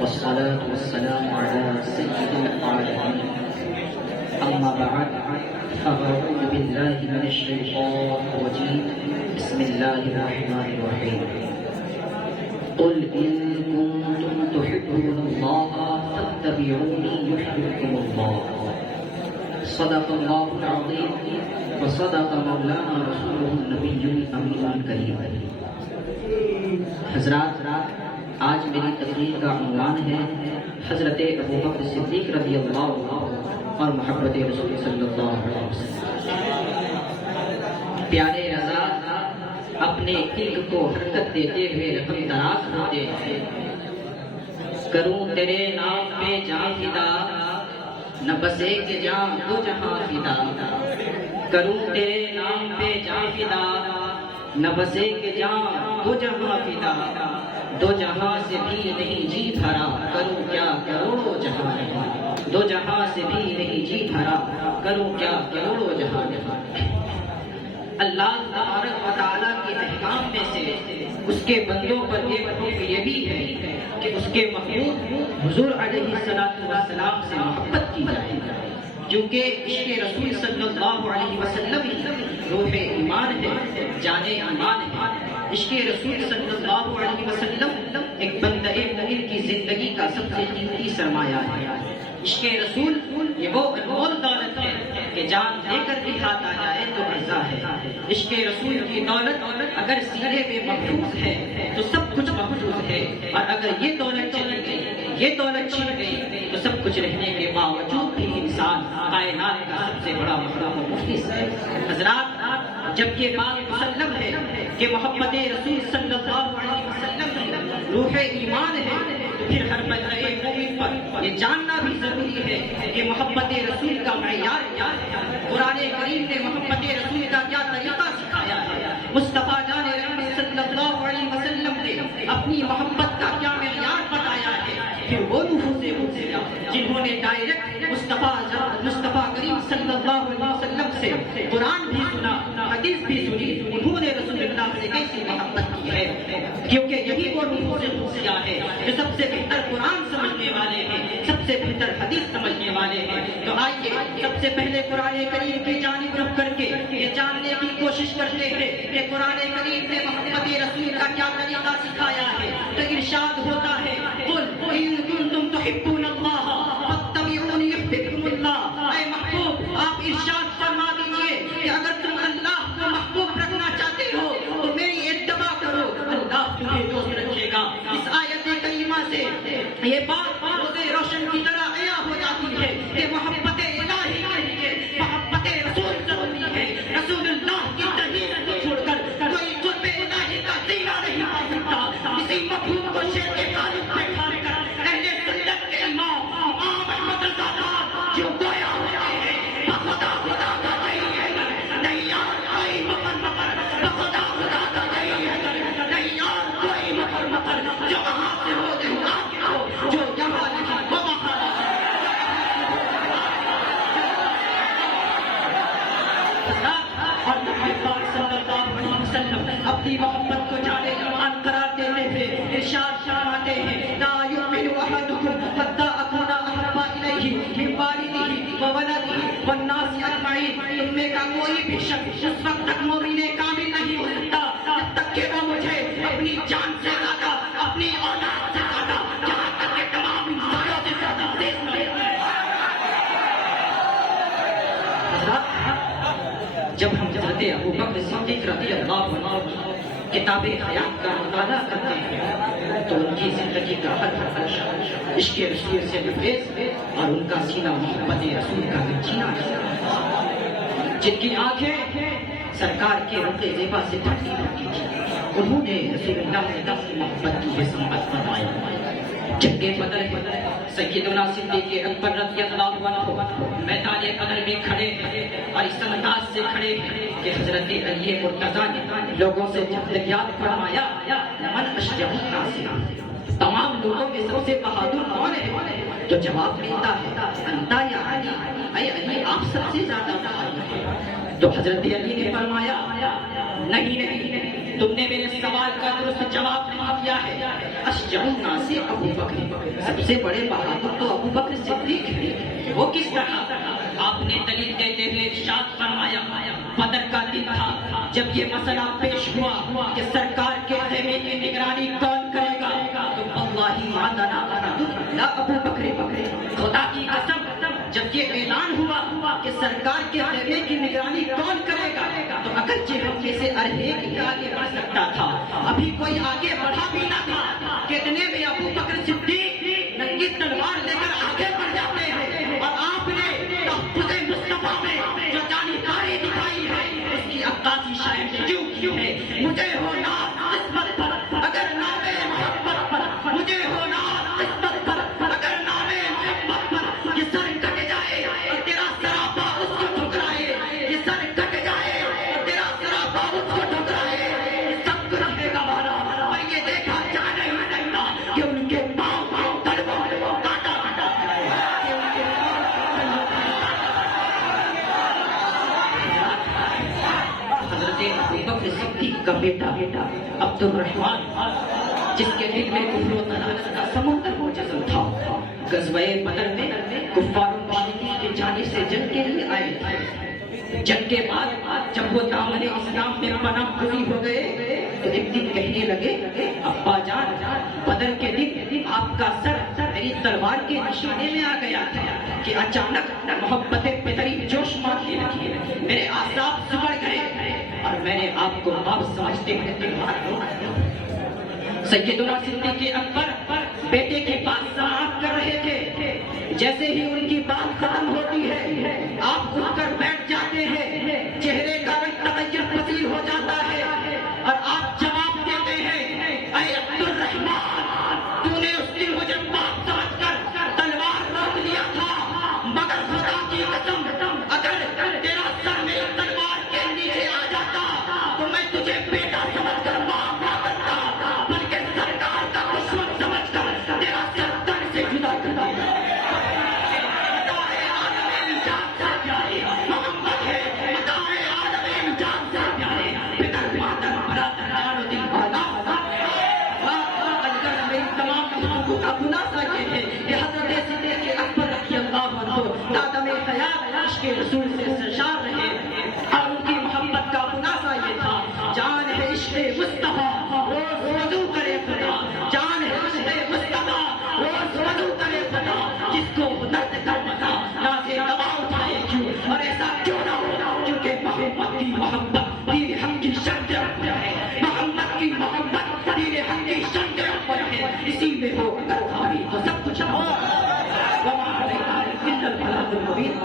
والصلاة والسلام على سيد العالمين أما بعد فأعوذ بالله من الشيطان الرجيم بسم الله الرحمن الرحيم قل إن كنتم تحبون الله فاتبعوني يحببكم الله صدق الله العظيم وصدق مولانا رسوله النبي الأمين الكريم. حضرات، آج میری تقریر کا عنوان ہے حضرت ابوبکر صدیق رضی اللہ عنہ اور محبت رسول صلی اللہ علیہ وسلم. پیارے رضا اپنے عشق کو حرکت دیتے ہوئے رقم دراز ہوتے ہیں. کروں تیرے نام پہ جان فدا، نہ بس ایک جان دو جہاں فدا. کروں تیرے نام پہ جان فدا، نہ بس ایک جان دو جہاں فدا. دو جہاں سے بھی نہیں جی بھرا، کروں کیا کروڑوں جہاں نہیں. دو جہاں سے بھی نہیں جی بھرا، کروں کیا کروڑوں جہاں نہیں. اللہ تبارک و تعالیٰ کے احکام میں سے اس کے بندوں پر یہ حکم یہ بھی ہے کہ اس کے محبوب حضور علیہ السلام سے محبت کی جائے، کیونکہ عشق رسول صلی اللہ علیہ وسلم روح ایمان ہے، جان ایمان ہے. عشق رسول صلی اللہ علیہ وسلم ایک بندہ مومن کی زندگی کا سب سے قیمتی سرمایہ ہے. عشق رسول یہ وہ انمول دولت ہے کہ جان دے کر بھی ہاتھ آ جائے تو ارزا ہے. عشق رسول کی دولت اگر سینے میں محفوظ ہے تو سب کچھ محفوظ ہے، اور اگر یہ دولت چلی گئی، یہ دولت چھن گئی تو سب کچھ رہنے کے باوجود بھی انسان کائنات کا سب سے بڑا محروم و مفلس ہے. حضرات، جب یہ بات مسلم ہے کہ محمد رسول صلی اللہ علیہ وسلم روح ایمان ہے، تو پھر ہر بندہ مومن پر یہ جاننا بھی ضروری ہے کہ محمد رسول کا معیار کیا ہے. قرآن کریم نے محمد رسول کا کیا طریقہ سکھایا ہے. مصطفیٰ جان رحمت صلی اللہ علیہ وسلم نے اپنی محبت کا کیا معیار بتایا ہے. پھر وہ نفوس مبتلا جنہوں نے ڈائریکٹ مصطفیٰ کریم صلی اللہ علیہ وسلم سے قرآن بھی سنا، حدیث بھی سنی، انہوں نے رسول اللہ سے کیسی محبت کی ہے. کیونکہ یہی وہ نفوس مبتلا ہے جو سب سے بہتر قرآن سمجھنے والے ہیں، سب سے بہتر حدیث سمجھنے والے ہیں. تو آئیے سب سے پہلے قرآن کریم کی جانب رخ کر کے یہ جاننے کی کوشش کرتے ہیں کہ قرآن کریم نے محمد رسول کا کیا طریقہ سکھایا ہے. تو ارشاد ہوتا ہے قل ان کنتم تحبون اللہ فاتبعونی یحببکم اللہ. اے محبوب، آپ ارشاد فرما دیجئے کہ اگر تم اللہ کو محبوب رکھنا چاہتے ہو تو میری اتباع کرو، اللہ تمہیں دوست رکھے گا. اس آیت کریمہ سے یہ بات روزے روشن کی طرح عیاں ہو جاتی ہے کہ محبت الہی کے لیے محبت رسول ضروری ہے. رسول اللہ کی تحریر کو چھوڑ کر کوئی قرب الہی کا سینہ نہیں پا سکتا. اسی مفہوم کو شیر کے تعلق سے کھانے کر اہل سنت کے امام احمد رضا جو گویا ہوتے ہیں بخدا خدا کا نہیں ہے، نہیں یار کوئی مکر مکر، بخدا خدا کا نہیں ہے، نہیں یار کوئی مکر مکر. جو وہاں سے ہو جہاں کے ہو، جو جہاں نہیں وہ وہاں. اور نبی پاک صلی اللہ علیہ وسلم اپنی محبت کو جانے ایمان قرار دیتے ہوئے ارشاد فرماتے ہیں لا یؤمن احدکم حتی اکون احب الیہ من والدہ وولدہ والناس اجمعین. تم میں کا کوئی بھی شخص اس وقت تک مومن کامل نہیں ہو سکتا جب تک کہ وہ مجھے اپنی جان سے زیادہ، اپنی اولاد سے زیادہ، جہاں تک کہ تمام انسانوں سے زیادہ عزیز ملے. جب ہم حضرت ابوبکر صدیق رضی اللہ عنہ کتاب حیات کا مطالعہ کرتے ہیں تو ان کی زندگی کا ہر نقشہ عشق رسول سے لبریز اور ان کا سینہ محبت رسول کا جینا ہے. جن کی آنکھیں سرکار کے رخ زیبا سے بھرتی رہتی تھی، انہوں نے رسول اللہ سے محبت کی یہ سماعت فرمائی. جنگ بدر سیدنا صدیق اکبر رضی اللہ عنہ میدان بدر میں کھڑے ہیں اور اس انداز سے کھڑے ہیں کہ حضرت علی مرتضیٰ نے لوگوں سے جب فریاد فرمایا من اشجع الناس، تمام لوگوں میں سب سے بہادر کون ہے؟ تو جواب ملتا ہے انتا یا علی، اے علی آپ سب سے زیادہ بہادر ہیں. تو حضرت علی نے فرمایا نہیں، تم نے میرے سوال کا درست جواب نہیں دیا ہے. اشجع الناس ابو بکر، سب سے بڑے بہادر تو ابو بکر صدیق ہیں. وہ کس طرح؟ آپ نے دلیل دیتے ہوئے ارشاد فرمایا بدر کا دن تھا جب یہ مسئلہ پیش ہوا کہ سرکار کے خیمے کی نگرانی کون کرے گا، تو واللہ ما دنا لا ابو بکر، خدا کی قسم جب یہ اعلان ہوا کہ سرکار کے خیمے کی نگرانی کون کرے گا، تو اگرچہ ہم میں سے ہر ایک ہی آگے بڑھ سکتا تھا، ابھی کوئی آگے بڑھا بھی نہ تھا، کتنے میں ابو بکر صدیق ننگی تلوار لے کر آگے بڑھ جاتے ہیں. اور آپ نے تحفظ مصطفیٰ میں جو جانکاری دکھائی ہے اس کی عکاسی شاید کیوں کی ہے. مجھے ہو ناز قسمت پر اگر نام محبت پر، مجھے ہو ناز قسمت پر اگر نام محبت پر، یہ سر کٹ جائے اور تیرا سراپا اس کو ٹھکرائے، یہ سر کٹ جائے اور تیرا سراپا اس کو ٹھکرائے. یہ سب کچھ رہے گا والا، اور یہ دیکھا جا نہیں سکتا کہ ان کے پاؤں تلوار کاٹا کاٹا حضرت ابو بکر صدیق کا بیٹا عبد الرحمن، جس کے دل میں کفر و ضلالت کا سمندر موجود تھا، غزوہ بدر میں کفار و مشرکین کی جانب سے جنگ کے لیے آئے تھے. جنگ کے بعد جب وہ دامن اسلام میں پناہ گزین ہو گئے تو ایک دن کہنے لگے ابا جان بدر کے دن آپ کا سر میری تلوار کے نشانے میں آ گیا تھا کہ اچانک محبت پدری جوش مارنے لگی، میرے اعصاب سمڑ گئے اور میں نے آپ کو باپ سمجھتے ہوئے تلوار لوٹا. سیدنا صدیق اکبر بیٹے کی بات سماعت کر رہے تھے. جیسے ہی ان کی بات ختم ہوتی ہے آپ اٹھ کر بیٹھ جاتے ہیں، چہرے کا رنگ تغیر پذیر ہو جاتا ہے اور آپ جواب دیتے ہیں اے عبد الرحمن، تو نے اس دن مجھے باپ سمجھ کر تلوار روک لیا تھا، مگر خدا کی قسم اگر تیرا سر میری تلوار کے نیچے آ جاتا تو میں تجھے بیٹا سمجھ کر باپ نہ کرتا، بلکہ سرکار کا دشمن سمجھ کر تیرا سر تن سے جدا کر دیا. رسول سے سرشار رہے اور ان کی محبت کا خلاصہ یہ تھا جان ہے عشق مصطفیٰ روز وضو کرے خدا، جان ہے عشق مصطفیٰ روز وضو کرے خدا، جس کو درد کا پتا نہ سے دبا اٹھائے کیوں، اور ایسا کیوں نہ ہو کیونکہ محبت کی محبت دین حق کی شرط پر ہے، محمد کی محبت دین حق کی شرط پر ہے، اسی میں ہو اگر خالی تو سب کچھ ہو. وما علینا الا البلاغ المبین.